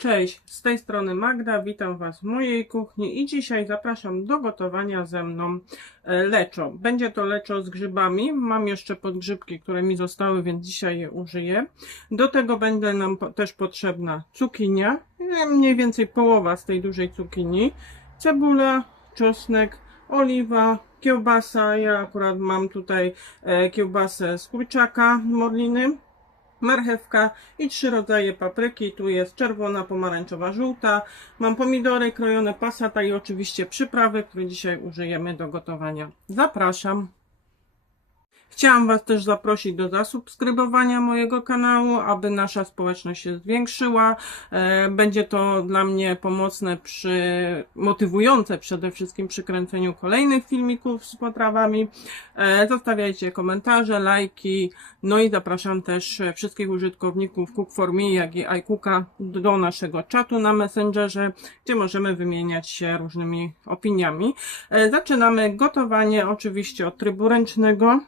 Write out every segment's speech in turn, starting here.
Cześć, z tej strony Magda, witam Was w mojej kuchni i dzisiaj zapraszam do gotowania ze mną e, leczo. Będzie to leczo z grzybami, mam jeszcze podgrzybki, które mi zostały, więc dzisiaj je użyję. Do tego będzie nam też potrzebna cukinia, e, mniej więcej połowa z tej dużej cukinii, cebula, czosnek, oliwa, kiełbasa, ja akurat mam tutaj e, kiełbasę z kurczaka morliny, marchewka i trzy rodzaje papryki. Tu jest czerwona, pomarańczowa, żółta. Mam pomidory krojone pasata i oczywiście przyprawy, które dzisiaj użyjemy do gotowania. Zapraszam. Chciałam Was też zaprosić do zasubskrybowania mojego kanału, aby nasza społeczność się zwiększyła. E, Będzie to dla mnie pomocne przy, motywujące przede wszystkim przy kręceniu kolejnych filmików z potrawami. E, Zostawiajcie komentarze, lajki, no i zapraszam też wszystkich użytkowników Cook4Me, jak i iCooka do naszego czatu na Messengerze, gdzie możemy wymieniać się różnymi opiniami. E, Zaczynamy gotowanie oczywiście od trybu ręcznego.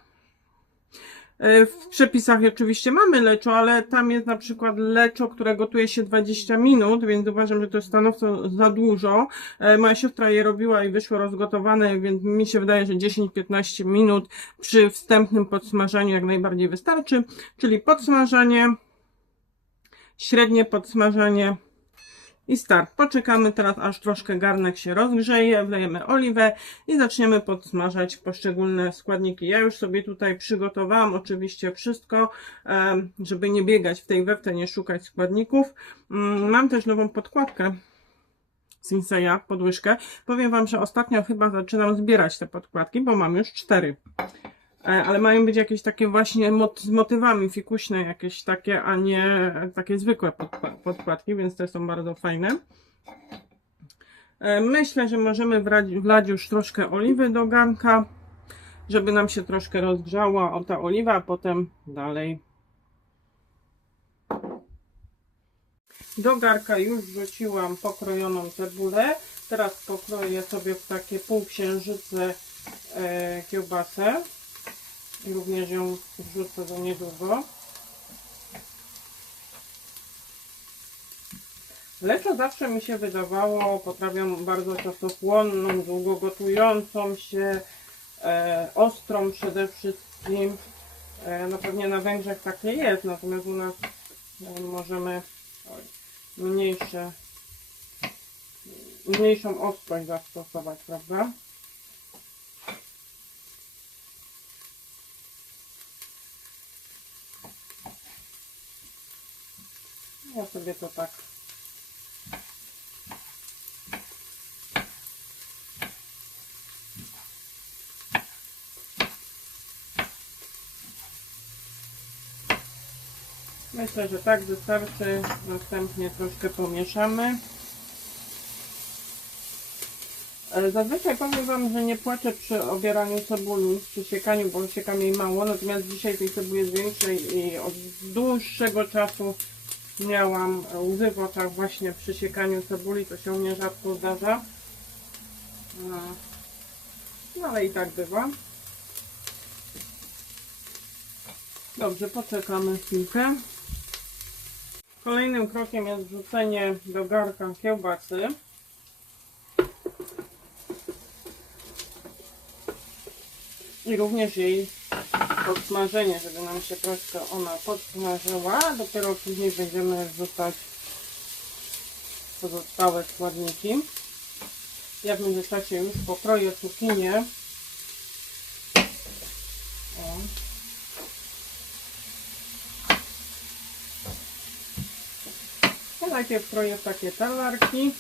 E, W przepisach oczywiście mamy leczo, ale tam jest na przykład leczo, które gotuje się 20 minut, więc uważam, że to jest stanowczo za dużo. E, Moja siostra je robiła i wyszło rozgotowane, więc mi się wydaje, że 10-15 minut przy wstępnym podsmażaniu jak najbardziej wystarczy, czyli podsmażanie, średnie podsmażanie i start. Poczekamy teraz, aż troszkę garnek się rozgrzeje, wlejemy oliwę i zaczniemy podsmażać poszczególne składniki. Ja już sobie tutaj przygotowałam oczywiście wszystko, żeby nie biegać w tej wewte, nie szukać składników. Mm, Mam też nową podkładkę Sinseya, podłyżkę. Powiem Wam, że ostatnio chyba zaczynam zbierać te podkładki, bo mam już cztery. E, Ale mają być jakieś takie właśnie z motywami fikuśne, jakieś takie, a nie takie zwykłe podkła- podkładki, więc te są bardzo fajne. E, Myślę, że możemy wlać, wlać już troszkę oliwy do garnka, żeby nam się troszkę rozgrzała o ta oliwa, a potem dalej. Do garka już wrzuciłam pokrojoną cebulę. Teraz pokroję sobie w takie półksiężyce e, kiełbasę. I również ją wrzucę za niedługo. Leczo zawsze mi się wydawało potrawią bardzo czasochłonną, długo gotującą się, e, ostrą przede wszystkim. E, no pewnie na Węgrzech tak nie jest, natomiast u nas e, możemy oj, mniejsze, mniejszą ostrość zastosować, prawda? Ja sobie to tak Myślę, że tak wystarczy. Następnie troszkę pomieszamy. Zazwyczaj powiem Wam, że nie płaczę przy obieraniu cebuli, przy siekaniu, bo siekam jej mało, natomiast dzisiaj tej cebuli jest większej i od dłuższego czasu miałam łzy w oczach właśnie przy siekaniu cebuli, to się nierzadko zdarza. No, no ale i tak bywa. Dobrze, poczekamy chwilkę. Kolejnym krokiem jest wrzucenie do garka kiełbasy. I również jej podsmażenie, żeby nam się troszkę ona podsmażyła. Dopiero później będziemy wrzucać pozostałe składniki. Ja w międzyczasie już pokroję cukinię. O. Ja najpierw kroję w takie talarki.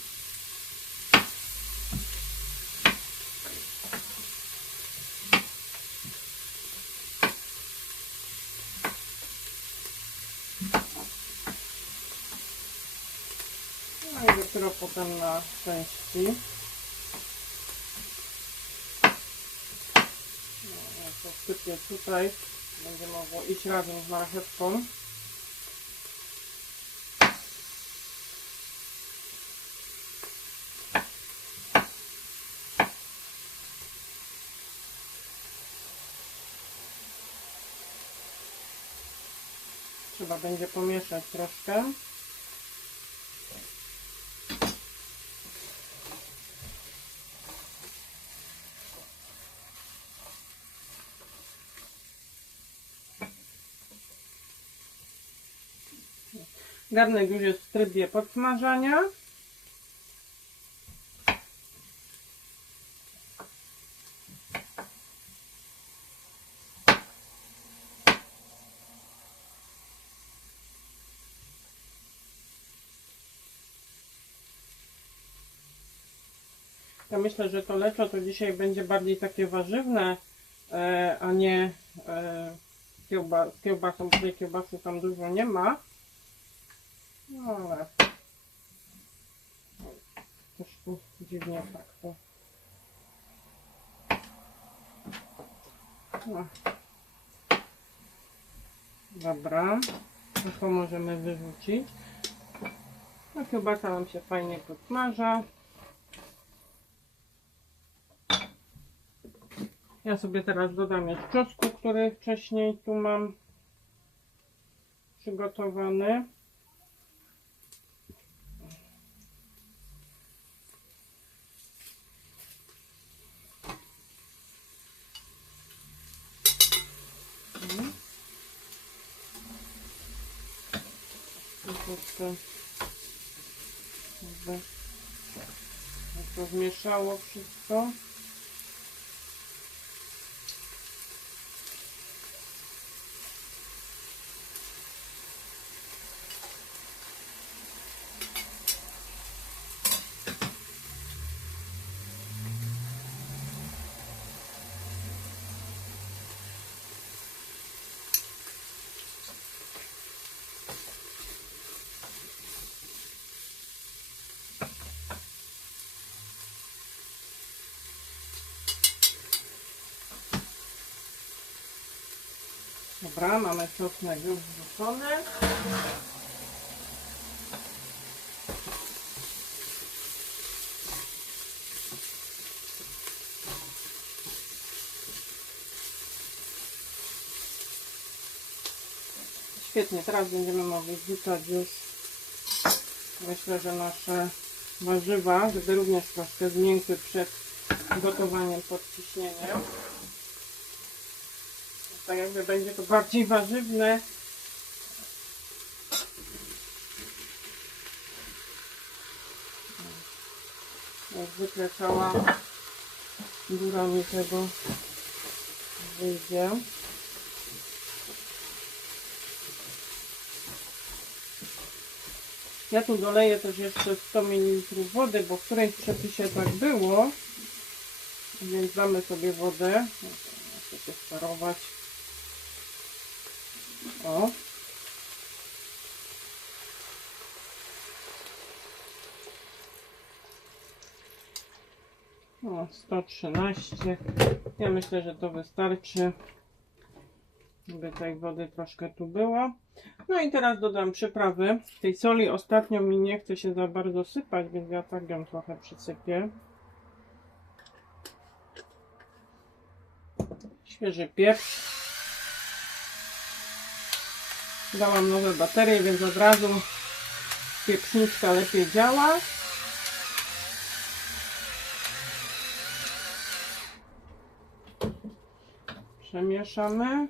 No i dopiero potem na części. No, to tutaj. Będzie mogło iść razem z marchewką. Trzeba będzie pomieszać troszkę. Garnek już jest w trybie podsmażania. Ja myślę, że to leczo to dzisiaj będzie bardziej takie warzywne, e, a nie e, z kiełbasą, tej kiełbasy tam dużo nie ma. No ale też tu dziwnie tak to. No. Dobra, to możemy wyrzucić. No kiełbasa nam się fajnie podsmaża. Ja sobie teraz dodam jeszcze czosnku, który wcześniej tu mam przygotowany. Troszeczkę jakby jak to zmieszało wszystko. Dobra, mamy czosnek już wrzucony. Świetnie, teraz będziemy mogli wrzucać już myślę, że nasze warzywa, żeby również troszkę zmiękły przed gotowaniem pod ciśnieniem tak jakby będzie to bardziej warzywne. Jak zwykle cała góra mi tego wyjdzie. Ja tu doleję też jeszcze 100 ml wody, bo w którejś przepisie tak było. Więc damy sobie wodę. Muszę się sparować. O. O, 113. Ja myślę, że to wystarczy. By tej wody troszkę tu było. No i teraz dodam przyprawy. Tej soli ostatnio mi nie chce się za bardzo sypać, więc ja tak ją trochę przysypię. Świeży pieprz. Dałam nowe baterie, więc od razu pieprzniczka lepiej działa. Przemieszamy.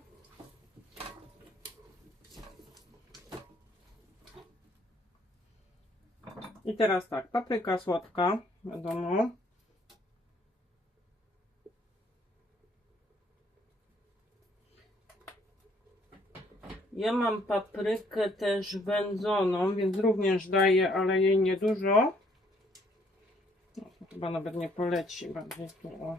I teraz tak, papryka słodka, wiadomo. Ja mam paprykę też wędzoną, więc również daję, ale jej niedużo. No, chyba nawet nie poleci bardziej tu. O.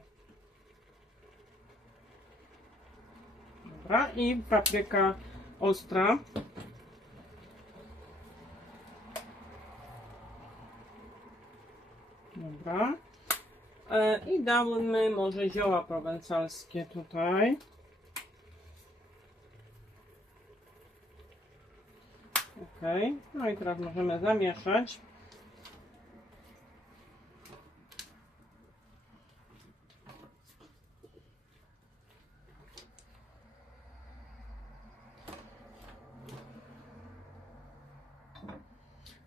Dobra, i papryka ostra. Dobra. E, I damy może zioła prowencalskie tutaj. Ok, no i teraz możemy zamieszać.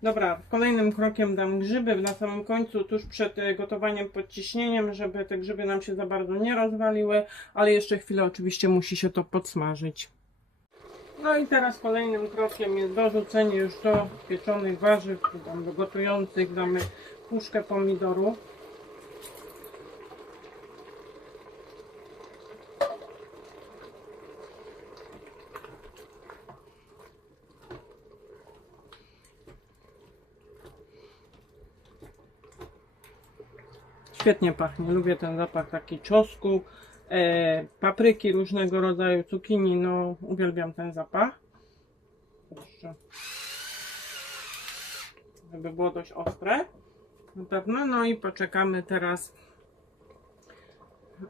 Dobra, kolejnym krokiem dam grzyby na samym końcu, tuż przed e, gotowaniem pod ciśnieniem, żeby te grzyby nam się za bardzo nie rozwaliły, ale jeszcze chwilę oczywiście musi się to podsmażyć. No i teraz kolejnym krokiem jest dorzucenie już do pieczonych warzyw, tam do gotujących, damy puszkę pomidoru. Świetnie pachnie, lubię ten zapach taki czosnku, e, papryki różnego rodzaju, cukinii, no uwielbiam ten zapach. Jeszcze. Żeby było dość ostre. Na pewno, no i poczekamy teraz,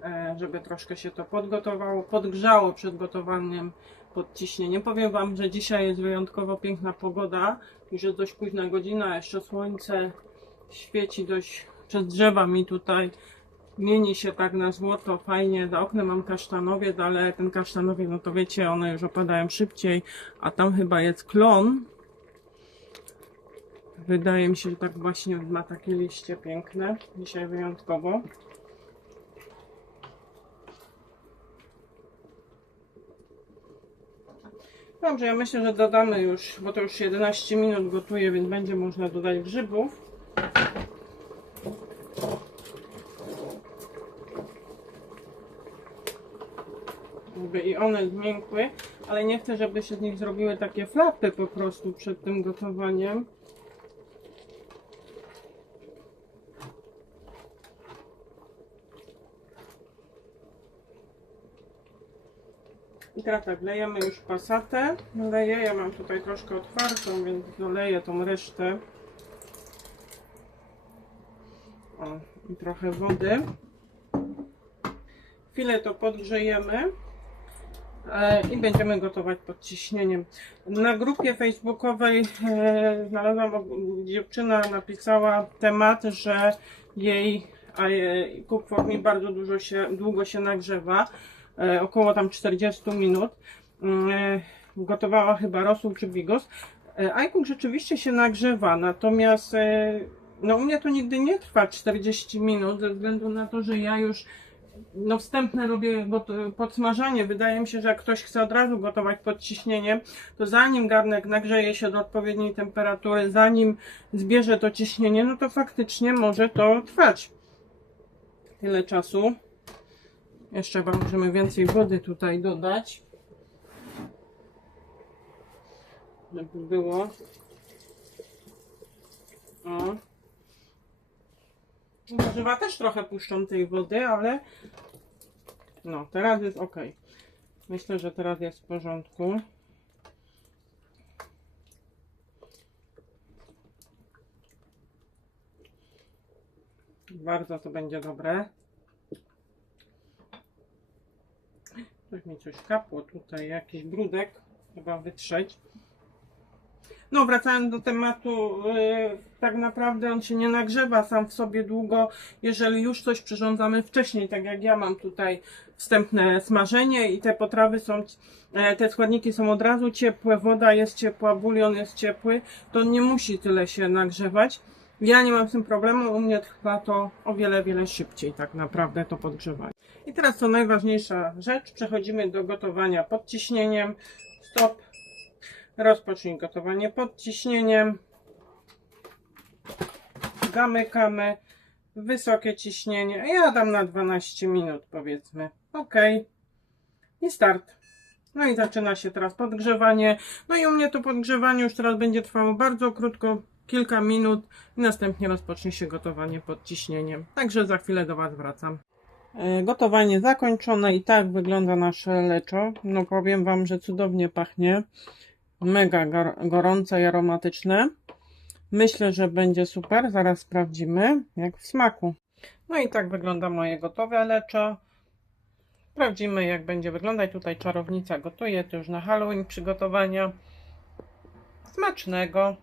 e, żeby troszkę się to podgotowało, podgrzało przed gotowaniem pod ciśnieniem. Powiem Wam, że dzisiaj jest wyjątkowo piękna pogoda, już jest dość późna godzina, jeszcze słońce świeci dość przez drzewa mi tutaj mieni się tak na złoto, fajnie, za oknem mam kasztanowiec, ale ten kasztanowiec, no to wiecie, one już opadają szybciej, a tam chyba jest klon. Wydaje mi się, że tak właśnie ma takie liście piękne, dzisiaj wyjątkowo. Dobrze, ja myślę, że dodamy już, bo to już 11 minut gotuje, więc będzie można dodać grzybów. Żeby i one zmiękły, ale nie chcę, żeby się z nich zrobiły takie flapy po prostu przed tym gotowaniem. I teraz tak, lejemy już pasatę. Leję, ja mam tutaj troszkę otwartą, więc doleję tą resztę. O, i trochę wody. Chwilę to podgrzejemy i będziemy gotować pod ciśnieniem. Na grupie facebookowej e, znalazłam, dziewczyna napisała temat, że jej e, cook for me bardzo dużo się, długo się nagrzewa, e, około tam 40 minut. Mm, e, Gotowała chyba rosół czy bigos. E, iCook rzeczywiście się nagrzewa, natomiast e, no u mnie to nigdy nie trwa 40 minut, ze względu na to, że ja już no wstępne got- podsmażanie. Wydaje mi się, że jak ktoś chce od razu gotować pod ciśnieniem, to zanim garnek nagrzeje się do odpowiedniej temperatury, zanim zbierze to ciśnienie, no to faktycznie może to trwać tyle czasu. Jeszcze wam możemy więcej wody tutaj dodać. Żeby było. O. Warzywa też trochę puszczą tej wody, ale no, teraz jest ok. Myślę, że teraz jest w porządku. Bardzo to będzie dobre. Coś mi coś kapło tutaj, jakiś brudek. Trzeba wytrzeć. No, wracając do tematu, yy, tak naprawdę on się nie nagrzewa sam w sobie długo, jeżeli już coś przyrządzamy wcześniej, tak jak ja mam tutaj wstępne smażenie i te potrawy są, e, te składniki są od razu ciepłe, woda jest ciepła, bulion jest ciepły, to nie musi tyle się nagrzewać. Ja nie mam z tym problemu, u mnie trwa to o wiele, wiele szybciej tak naprawdę to podgrzewanie. I teraz co najważniejsza rzecz, przechodzimy do gotowania pod ciśnieniem. Stop. Rozpocznij gotowanie pod ciśnieniem. Zamykamy. Wysokie ciśnienie. Ja dam na 12 minut powiedzmy. Ok. I start. No i zaczyna się teraz podgrzewanie. No i u mnie to podgrzewanie już teraz będzie trwało bardzo krótko, kilka minut i następnie rozpocznie się gotowanie pod ciśnieniem. Także za chwilę do Was wracam. E, Gotowanie zakończone i tak wygląda nasze leczo. No powiem Wam, że cudownie pachnie. Mega gor- gorące i aromatyczne. Myślę, że będzie super. Zaraz sprawdzimy, jak w smaku. No i tak wygląda moje gotowe leczo. Sprawdzimy, jak będzie wyglądać. Tutaj czarownica gotuje, to już na Halloween przygotowania. Smacznego.